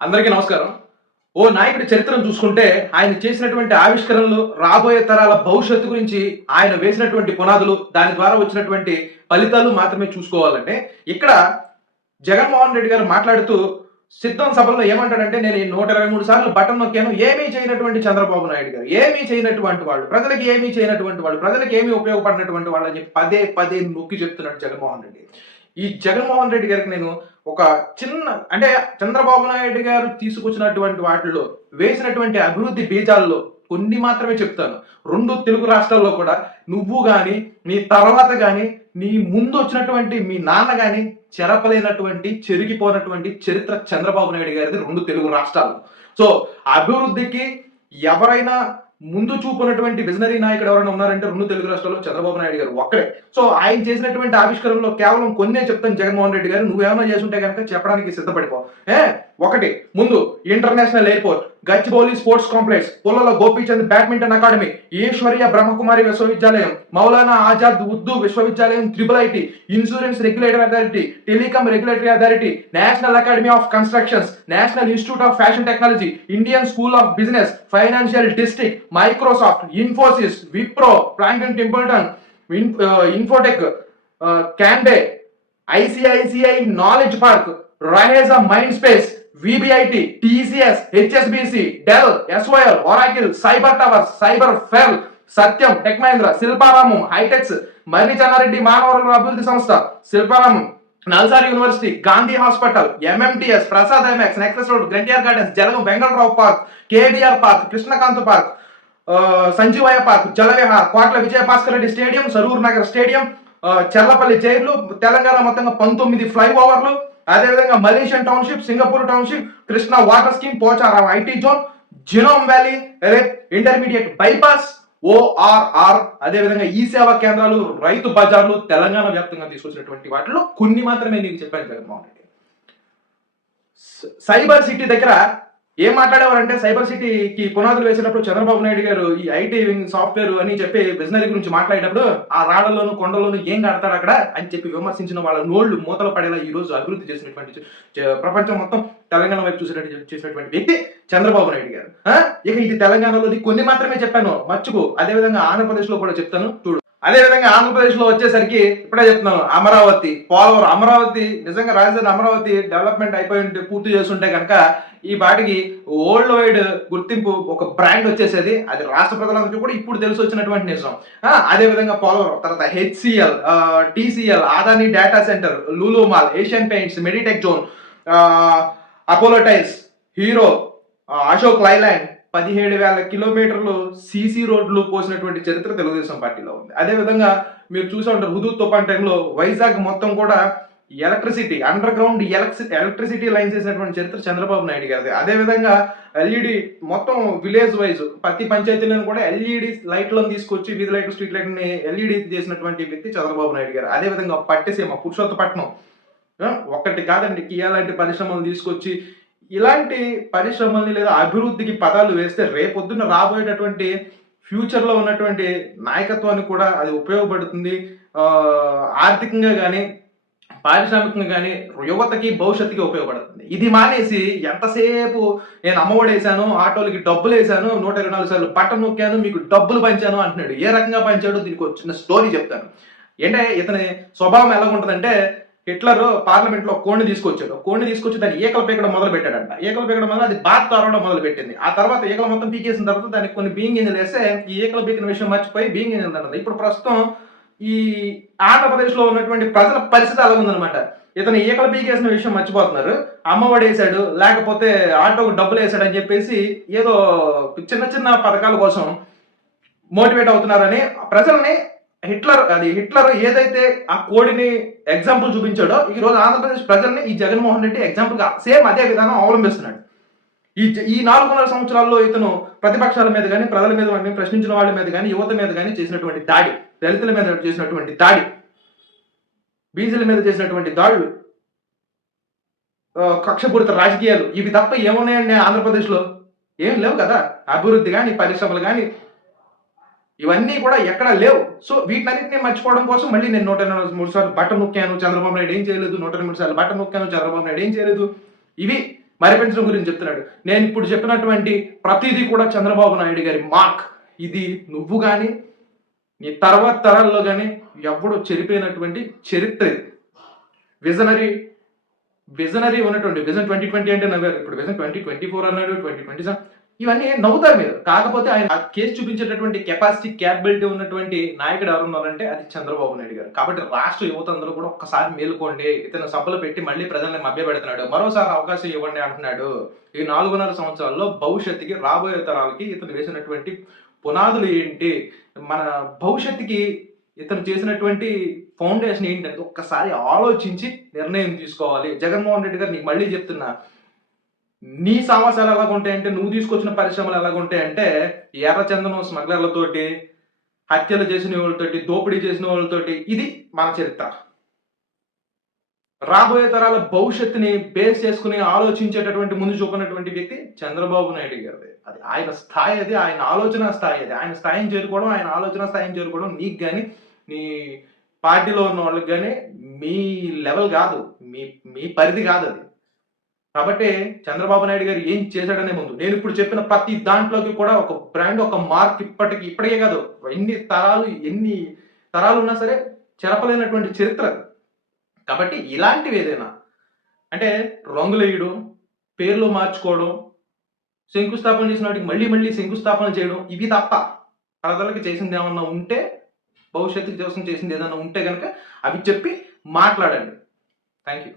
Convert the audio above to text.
అందరికీ నమస్కారం. ఓ నాయకుడి చరిత్రను చూసుకుంటే ఆయన చేసినటువంటి ఆవిష్కరణలు రాబోయే తరాల భవిష్యత్తు గురించి ఆయన వేసినటువంటి పునాదులు దాని ద్వారా వచ్చినటువంటి ఫలితాలు మాత్రమే చూసుకోవాలంటే ఇక్కడ జగన్మోహన్ రెడ్డి గారు మాట్లాడుతూ సిద్ధం సభలో ఏమంటాడంటే నేను ఈ నూట ఇరవై మూడు సార్లు బటన్ నొక్కాను ఏమీ చేయనటువంటి చంద్రబాబు నాయుడు గారు ఏమీ చేయనటువంటి వాళ్ళు ప్రజలకు ఏమీ చేయనటువంటి వాళ్ళు ప్రజలకు ఏమీ ఉపయోగపడినటువంటి వాళ్ళు అని చెప్పి పదే పదే నొక్కి చెప్తున్నాడు జగన్మోహన్ రెడ్డి. ఈ జగన్మోహన్ రెడ్డి గారికి నేను ఒక చిన్న అంటే చంద్రబాబు నాయుడు గారు తీసుకొచ్చినటువంటి వాటిల్లో వేసినటువంటి అభివృద్ధి బీజాల్లో కొన్ని మాత్రమే చెప్తాను. రెండు తెలుగు రాష్ట్రాల్లో కూడా నువ్వు కానీ నీ తర్వాత కానీ నీ ముందు వచ్చినటువంటి మీ నాన్న కానీ చెరపలేనటువంటి చెరిగిపోయినటువంటి చరిత్ర చంద్రబాబు నాయుడు గారిది రెండు తెలుగు రాష్ట్రాలు. సో అభివృద్ధికి ఎవరైనా ముందు చూపునటువంటి విజనరీ నాయకుడు ఎవరైనా ఉన్నారంటే రెండు తెలుగు రాష్ట్రాల్లో చంద్రబాబు నాయుడు గారు ఒక్కడే. సో ఆయన చేసినటువంటి ఆవిష్కరణలో కేవలం కొన్నే చెప్తాను జగన్మోహన్ రెడ్డి గారు. నువ్వేమైనా చేసుంటే కనుక చెప్పడానికి సిద్ధపడిపో. ఏ? ఒకటి ముందు international airport Gachibowli sports complex Pullela Gopichand badminton academy Aishwarya Brahmakumari విశ్వవిద్యాలయం మౌలానా ఆజాద్ ఉర్దూ విశ్వవిద్యాలయం triple IT insurance regulatory authority telecom regulatory authority national academy of constructions national institute of fashion technology Indian school of business financial district Microsoft Infosys Wipro Franklin Templeton Infotech క్యాన్బే ICICI knowledge park Raheja mind space VBIT TCS HSBC Dell SYL Oracle cyber towers cyber full Satyam tech Mahindra Shilparamam HITEX Marri Chennareddy మానవ వనరుల అభివృద్ధి సంస్థ Shilparamam NALSAR university Gandhi hospital MMTS Prasad MX next road గ్రంటియర్ gardens Jalagam Venkatarao park KBR park Krishnakanth park Sanjeevaiah park Jalavihar Kotla Vijaya Bhaskar Reddy stadium Saroor Nagar stadium ఆ, jail Telangana మొత్తంగా పంతొమ్మిది ఫ్లైఓవర్లు అదేవిధంగా Malaysian township Singapore township Krishna water scheme Pocharam IT zone genome valley intermediate bypass ORR అదేవిధంగా ఈ సేవా కేంద్రాలు రైతు బజార్లు తెలంగాణ వ్యాప్తంగా తీసుకొచ్చినటువంటి వాటిలో కొన్ని మాత్రమే నేను చెప్పాను జగన్మోహన్ రెడ్డి. సైబర్ సిటీ దగ్గర ఏం మాట్లాడేవారంటే సైబర్ సిటీకి పునాదులు వేసినప్పుడు చంద్రబాబు నాయుడు గారు ఈ ఐటీ సాఫ్ట్వేర్ అని చెప్పి బిజినరీ గురించి మాట్లాడేటప్పుడు ఆ రాళ్ళలోను కొండలోను ఏం కడతాడు అక్కడ అని చెప్పి విమర్శించిన వాళ్ళ నోళ్ళు మూతలు పడేలా ఈ రోజు అభివృద్ధి చేసినటువంటి ప్రపంచం మొత్తం తెలంగాణ వైపు చూసినట్టు చేసినటువంటి వ్యక్తి చంద్రబాబు నాయుడు గారు. ఇక ఇది తెలంగాణలోది కొన్ని మాత్రమే చెప్పాను. మర్చుకో అదేవిధంగా ఆంధ్రప్రదేశ్లో కూడా చెప్తాను. చూడు. అదే విధంగా వచ్చేసరికి ఇప్పుడే చెప్తున్నాను అమరావతి పోలవరం. అమరావతి నిజంగా రాజధాని అమరావతి డెవలప్మెంట్ అయిపోయి ఉంటే పూర్తి చేస్తుంటే కనుక ఈ పాటికి వరల్డ్ వైడ్ గుర్తింపు ఒక బ్రాండ్ వచ్చేసేది. అది రాష్ట్ర ప్రజలందరికీ కూడా ఇప్పుడు తెలిసి వచ్చినటువంటి నిజం. అదేవిధంగా అదే విధంగా పోలవరం తర్వాత HCL TCL Adani data centre Lulu mall Asian paints Meditech zone Apollo tiles Hero Ashok Leyland పదిహేడు వేల కిలోమీటర్లు సీసీ రోడ్లు పోసినటువంటి చరిత్ర తెలుగుదేశం పార్టీలో ఉంది. అదే విధంగా మీరు చూసే ఉంటారు హుదూ తుఫాన్ టైంలో వైజాగ్ మొత్తం కూడా electricity under ground electricity lines వేసినటువంటి చరిత్ర చంద్రబాబు నాయుడు గారిది. అదే విధంగా ఎల్ఈడి మొత్తం విలేజ్ వైజ్ ప్రతి పంచాయతీలను కూడా ఎల్ఈడి లైట్లను తీసుకొచ్చి వీధి లైట్ స్ట్రీట్ లైట్ని ఎల్ఈడి చేసినటువంటి వ్యక్తి చంద్రబాబు నాయుడు గారు. అదేవిధంగా పట్టిసీమ పురుషోత్తపట్నం. ఒకటి ఒక్కటి కాదండి కియా లాంటి పరిశ్రమలు తీసుకొచ్చి ఇలాంటి పరిశ్రమల్ని లేదా అభివృద్ధికి పదాలు వేస్తే రేపొద్దున రాబోయేటటువంటి ఫ్యూచర్లో ఉన్నటువంటి నాయకత్వానికి కూడా అది ఉపయోగపడుతుంది. ఆర్థికంగా కానీ పారిశ్రామికంగా కానీ యువతకి భవిష్యత్తుకి ఉపయోగపడుతుంది. ఇది మానేసి ఎంతసేపు నేను అమ్మఒడి వేసాను ఆటోలకి డబ్బులు వేసాను నూట ఇరవై నాలుగు సార్లు పట్ట నొక్కాను మీకు డబ్బులు పంచాను అంటున్నాడు. ఏ రకంగా పంచాడో దీనికి వచ్చిన స్టోరీ చెప్తాను. ఏంటంటే ఇతని స్వభావం ఎలా ఉంటుందంటే హిట్లర్ పార్లమెంట్లో కోడిని తీసుకొచ్చాడు. కోడిని తీసుకొచ్చి దాన్ని ఈకల పీకడం మొదలు పెట్టాడంట ఈకల పీకడం మొదలు అది బాత్ తరవడం మొదలు పెట్టింది ఆ తర్వాత ఈకలు మొత్తం పీకేసిన తర్వాత దానికి కొన్ని బీయింగ్ ఇంజన్ వేస్తే ఈ ఏకలు పీకిన విషయం మర్చిపోయి బీయింగ్ ఇంజన్ అంటుంది ఇప్పుడు ప్రస్తుతం ఈ ఆంధ్రప్రదేశ్లో ఉన్నటువంటి ప్రజల పరిస్థితి అలా ఉందనమాట ఇతను ఈకలు పీకేసిన విషయం మర్చిపోతున్నారు. అమ్మఒడి వేసాడు లేకపోతే ఆటోకు డబ్బులు వేసాడు అని చెప్పేసి ఏదో చిన్న చిన్న పథకాల కోసం మోటివేట్ అవుతున్నారని ప్రజల్ని హిట్లర్ అది హిట్లర్ ఏదైతే ఆ కోడిని ఎగ్జాంపుల్ చూపించాడో ఈ రోజు ఆంధ్రప్రదేశ్ ప్రజల్ని ఈ జగన్మోహన్ రెడ్డి ఎగ్జాంపుల్గా సేమ్ అదే విధానం అవలంబిస్తున్నాడు. ఈ ఈ నాలుగున్నర సంవత్సరాల్లో ఇతను ప్రతిపక్షాల మీద కానీ ప్రజల మీద కానీ ప్రశ్నించిన వాళ్ళ మీద కానీ యువత మీద కానీ చేసినటువంటి దాడి దళితుల మీద చేసినటువంటి దాడి బీసీల మీద చేసినటువంటి దాడులు కక్షపూరిత రాజకీయాలు ఇవి తప్ప ఏమున్నాయండి ఆంధ్రప్రదేశ్లో? ఏం లేవు కదా. అభివృద్ధి కానీ పరిశ్రమలు కానీ ఇవన్నీ కూడా ఎక్కడ లేవు. సో వీటన్నిటిని మర్చిపోవడం కోసం మళ్ళీ నేను నూట ఎనభై మూడు సార్లు బట్ట నొక్కాను చంద్రబాబు నాయుడు ఏం చేయలేదు నూట ఎనభై మూడు సార్లు బట్ట నొక్కాను చంద్రబాబు నాయుడు ఏం చేయలేదు. ఇవి మరిపించడం గురించి చెప్తున్నాడు. నేను ఇప్పుడు చెప్పినటువంటి ప్రతిదీ కూడా చంద్రబాబు నాయుడు గారి మార్క్. ఇది నువ్వు కానీ నీ తర్వాత తరాల్లో కానీ ఎవడో చెరిపోయినటువంటి చరిత్ర ఇది. విజనరీ విజనరీ ఉన్నటువంటి విజన్ ట్వంటీ ట్వంటీ అంటే నవ్వారు. ఇప్పుడు విజన్ ట్వంటీ ట్వంటీ ఫోర్ అన్నాడు ట్వంటీ ట్వంటీ సెవెన్. ఇవన్నీ నవ్వుతారు మీరు. కాకపోతే ఆయన ఆ కేసు చూపించేటటువంటి కెపాసిటీ క్యాపబిలిటీ ఉన్నటువంటి నాయకుడు ఎవరు ఉన్నారంటే అది చంద్రబాబు నాయుడు గారు. కాబట్టి రాష్ట్ర యువత అందరూ కూడా ఒక్కసారి మేలుకోండి. ఇతను సభలు పెట్టి మళ్ళీ ప్రజల్ని మభ్య పెడుతున్నాడు మరోసారి అవకాశం ఇవ్వండి అంటున్నాడు. ఈ నాలుగున్నర సంవత్సరాల్లో భవిష్యత్తుకి రాబోయే తరాలకి ఇతను వేసినటువంటి పునాదులు ఏంటి? మన భవిష్యత్తుకి ఇతను చేసినటువంటి ఫౌండేషన్ ఏంటంటే ఒక్కసారి ఆలోచించి నిర్ణయం తీసుకోవాలి. జగన్మోహన్ రెడ్డి గారు నీకు మళ్ళీ చెప్తున్నా నీ సావాసాలు ఎలాగ ఉంటాయంటే నువ్వు తీసుకొచ్చిన పరిశ్రమలు ఎలాగ ఉంటాయంటే ఎర్రచందనం స్మగ్లర్లతోటి హత్యలు చేసిన వాళ్ళతోటి దోపిడీ చేసిన వాళ్ళతోటి ఇది మన చరిత్ర. రాబోయే తరాల భవిష్యత్తుని బేస్ చేసుకుని ఆలోచించేటటువంటి ముందు చూపినటువంటి వ్యక్తి చంద్రబాబు నాయుడు గారిది. అది ఆయన స్థాయి అది ఆయన ఆలోచన స్థాయి అది. ఆయన స్థాయిని చేరుకోవడం ఆయన ఆలోచన స్థాయిని చేరుకోవడం నీకు కానీ నీ పార్టీలో ఉన్న వాళ్ళకి కానీ మీ లెవెల్ కాదు. మీ మీ పరిధి కాదు అది. కాబట్టి చంద్రబాబు నాయుడు గారు ఏం చేశాడనే ముందు. నేను ఇప్పుడు చెప్పిన ప్రతి దాంట్లోకి కూడా ఒక బ్రాండ్ ఒక మార్క్ ఇప్పటికి ఇప్పటికే కాదు ఎన్ని తరాలు ఎన్ని తరాలు ఉన్నా సరే చెరపలేనటువంటి చరిత్ర కాబట్టి ఇలాంటివి ఏదైనా అంటే రంగులేయడం పేర్లు మార్చుకోవడం శంకుస్థాపన చేసిన వాటికి మళ్ళీ మళ్ళీ శంకుస్థాపన చేయడం ఇవి తప్ప ప్రజలకి చేసింది ఏమన్నా ఉంటే భవిష్యత్తు కోసం చేసింది ఏదైనా ఉంటే కనుక అవి చెప్పి మాట్లాడండి. Thank you